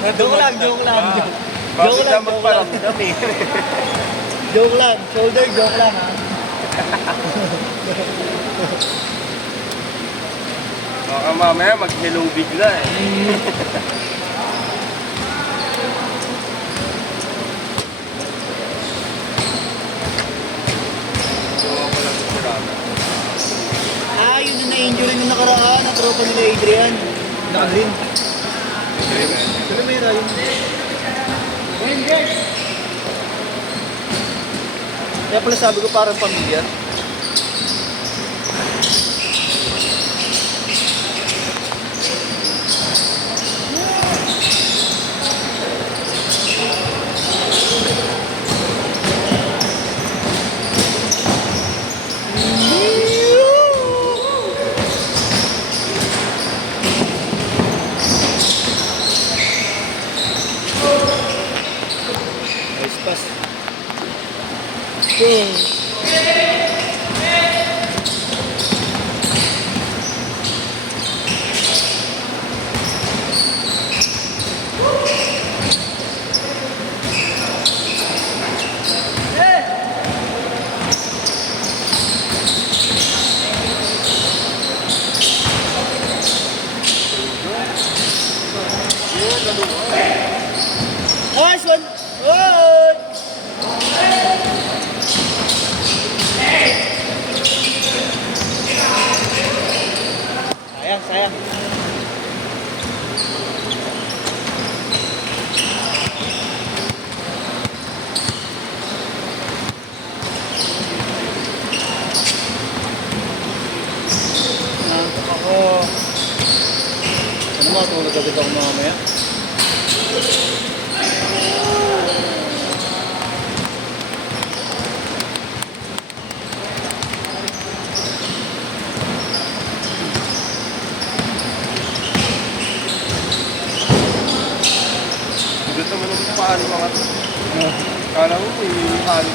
Joke lang, joke lang. Bakit na magparamdam eh? Joke lang, shoulder joke lang ha. Baka mamaya mag-hello bigla eh. Yun na na-injury nung nakaraan na tropa nila Adrian. Naka-green. Sino may rayon? Kaya pala sabi ko parang pamilya. Nice pass. Nice one! Good! Sayang, sayang. Ako. Ano matulog agad ako mamaya? Gusto mo naman paano mga to? Kala mo hihihali.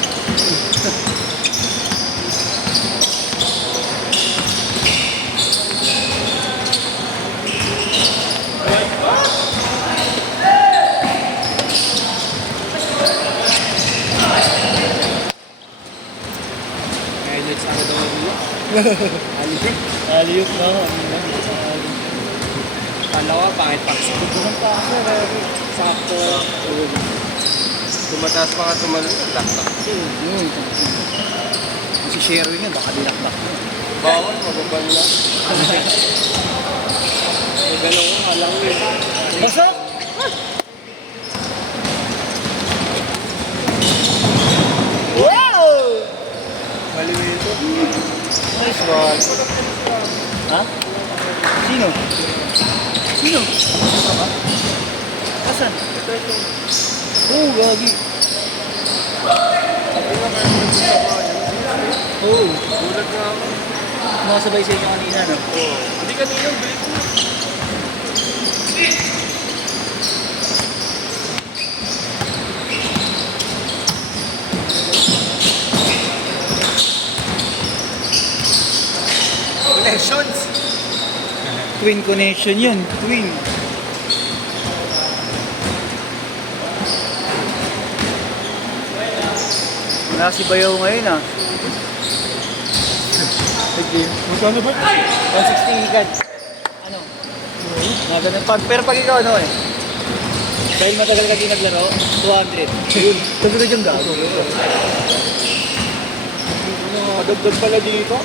Highlights ako daw nila. Aliyuk na ako. Kala ko, pangit pa. Doon pa ako, sakto. Tumataas pa nga tumalun. Laktak. Si Sherwin yun, baka dilaktak mo. Bawal, mababal na. May galaw ko, alam mo yun. Basok! Wow! Maliwito. Nice one. Ha? Sino? Sino? Asan? Oh, gagi. Oh, Gulat nga ako. nakasabay sa inyo kanina, no? Oo. Hindi kanina, break mo. Connections! Twin connection yun. Twin. Wala si Bayaw ngayon, ah. Sige. Magkano ba? 160 higad. Ano? Mga ganun. Pero pag ikaw, ano eh? Dahil matagal ka di naglaro, 200. Yun. Tagulad yung gago. Madagdag pala dito.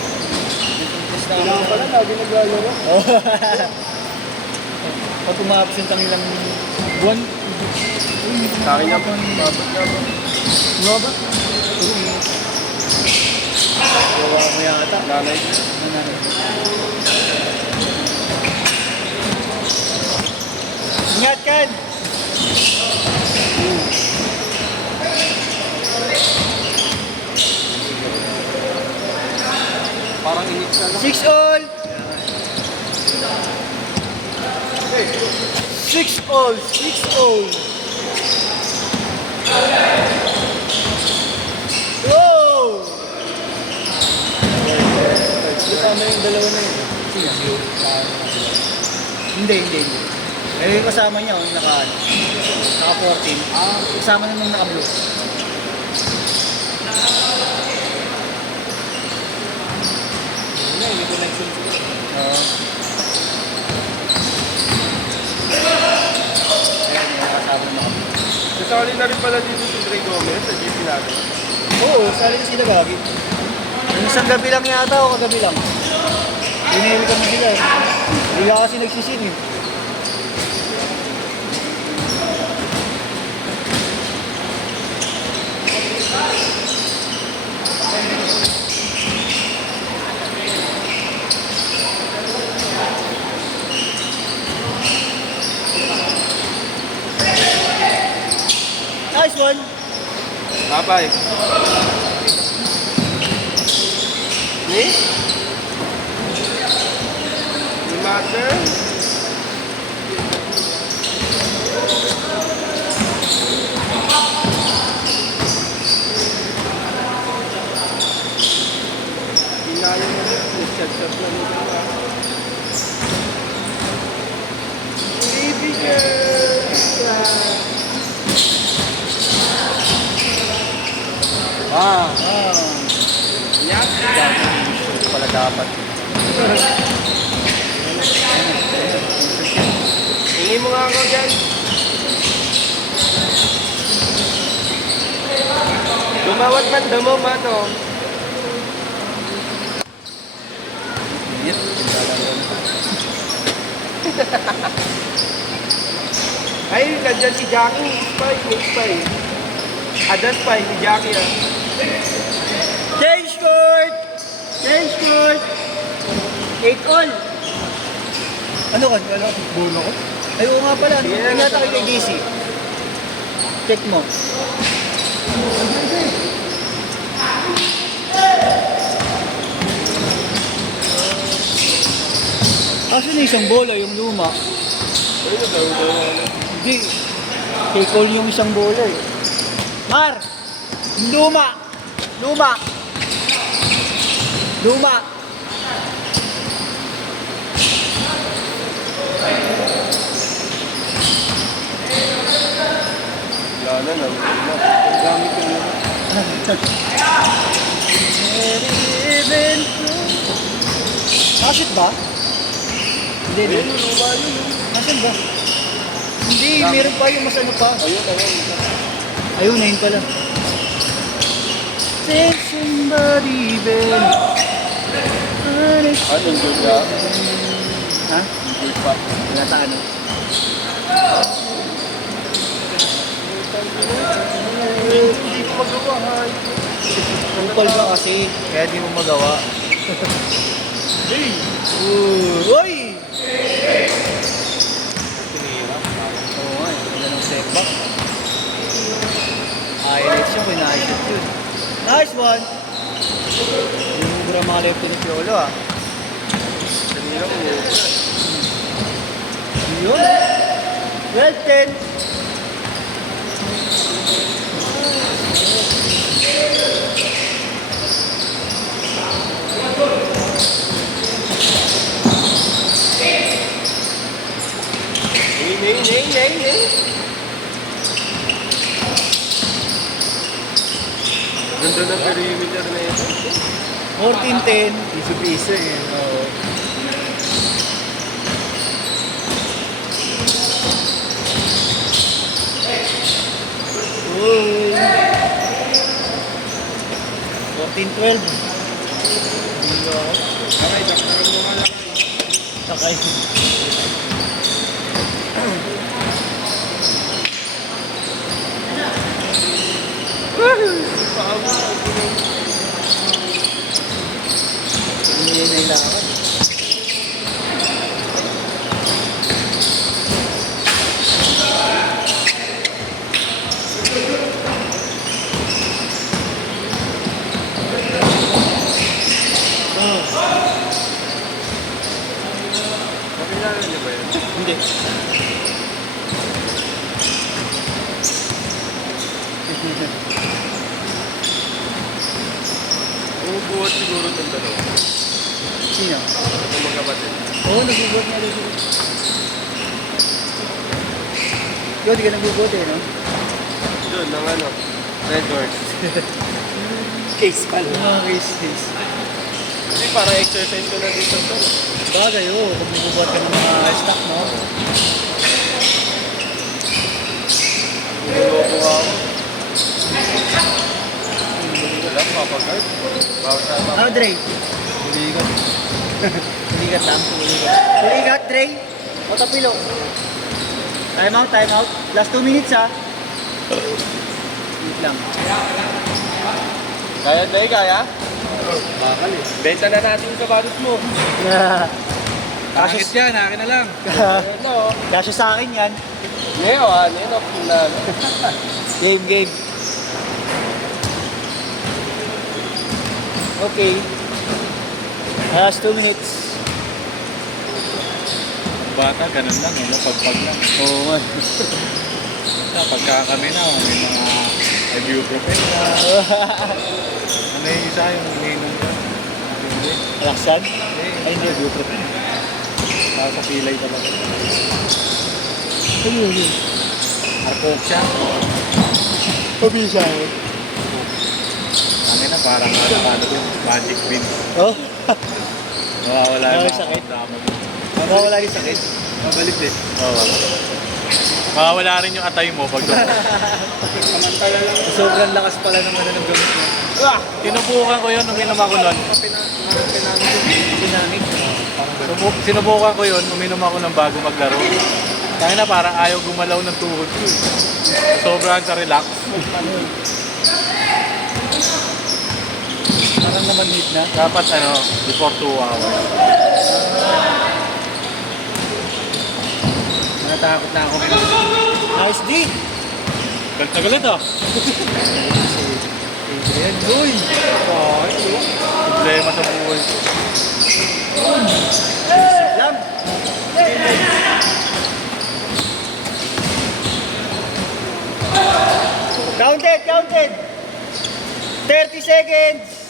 Kailangan pala, lagi naglalaro. Oh. Pag umabsent ang ilang buwan, Sa akin yan, babot na ba? ano ba? Gawa mo yata. Nanay. Nanay. Ingat, Ken! Parang init na lang. 6 all! 6 all! 6 all! Wow! Kasama yung dalawa na yun. Hindi. Eh, yung kasama niya, yung naka 14. Kasama na nung naka-blue. Hindi ko license. Oo. Ayan, yung kasama na naka-blue. Kasali na rin pala dito si Dre Gomez sa GP natin. Oo, sali na sila gagi. Yung isang gabi lang yata o kagabi lang. Inihil ka na sila. Hindi ka kasi nagsisin eh. Nice one! Babay. Ni? Ni mother? Pinayo mo rin. Nag-chat-chat na nito. Baby girl! Ah! Yan. Ito pala dapat. Hingi mo nga ako dyan. Dumawat man damo man oh. Init. Ay, nandyan si Jackie. Spy, may spy. Ada spy, si Jackie ah. Change court! Change court! 8 all! Ano ka? Wala ka? Bono ko? Ay, oo nga pala. Sige, Tingnan tayo kay DC. Check mo. Asan na isang bola, yung luma? Ayun, daw. Hindi. Kay Cole yung isang bola eh. Mar! Luma! Luma! Luma! Wala na, nawala na. Gamit ko na. Nakashit ba? Hindi, Ayun, hindi. luma yun. Nasaan ba? Hindi, meron pa yung mas ano pa. Ayun. Ayun, na yun pala. Take somebody, Ben. Ano, yung siya? Ha? Yung pa. Wala sa ano. Hindi ko magawa, ha? Kupal ka kasi, kaya di mo magawa. Hey! Uy! Oo nga, wala ng setback. Highlights yung pinahit yun. Nice one! Yung mura mga left ni Piolo ah. Kanina mo. Yun. Well, 10. Hey. Ganda ng perimeter na ito. 14-10. Piso-piso eh. Oo. Uy. 14-12. Hindi ako. Okay, daktaran mo nga lang. Sakay. Hindi na ilakad. Makilala niyo ba yan? Hindi. Umubuhat siguro itong dalawa. Sino? Itong magkapatid. Oo, nagbubuhat nga rin sila. Ikaw, di ka nagbubuti, no? Doon, ng ano, Red Horse. Case pala. Mga case. Kasi parang exercise ko na dito to. Bagay, oo. Kung nagbubuhat ka ng mga stock, no? Niloko ako. Wala, papagard. Bawat tama. Ano, Dre? Huligat. Huligat lang. Huligat, Dre. O, tapilo. Time out. Last 2 minutes, ha? Wait lang. Kaya, Day, kaya? Bakal eh. Benta na natin yung sapatos mo. Kasya yan, akin na lang. Ano? Kasya sa akin yan. Ngayon, ano yun? Game. Okay. Last 2 minutes. Bata, ganun lang, ano, pagpag lang. Oo nga. Pagka kami na, may mga ibuprofen na. Ano yung isa yung uminom ka? Hindi. Laksan? Eh, Ay, hindi. Ibuprofen. sa pilay talaga. Ayun. Arcoke siya. Pabisa. Kami na parang ano, magic bean. Oh? Nawawala Nawawala na yung sakit? ako. Mawawala yung sakit. Mabalik din. Oo. Mawawala rin yung atay mo pag doon. Samantala lang. Sobrang lakas pala ng ano ng gamit mo. Sinubukan ko yun, uminom ako nun. Sinangit. Sinubukan ko yun, uminom ako ng bago maglaro. Kaya na parang ayaw gumalaw ng tuhod ko. Sobrang sa relax. Parang naman hit na. Dapat ano, before 2 hours. Natakot na ako. Nice D! Galit na galit ah. Adrian, uy! Problema sa buhay. Isip lang. Counted! 30 seconds!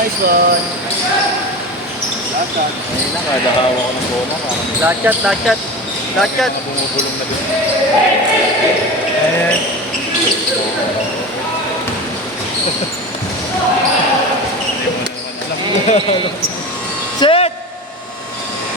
Nice one! Ayun na, kada hawa ko ng bola. Parang Lachat! bumubulong na doon. Ayan. Hindi mo na naman alam.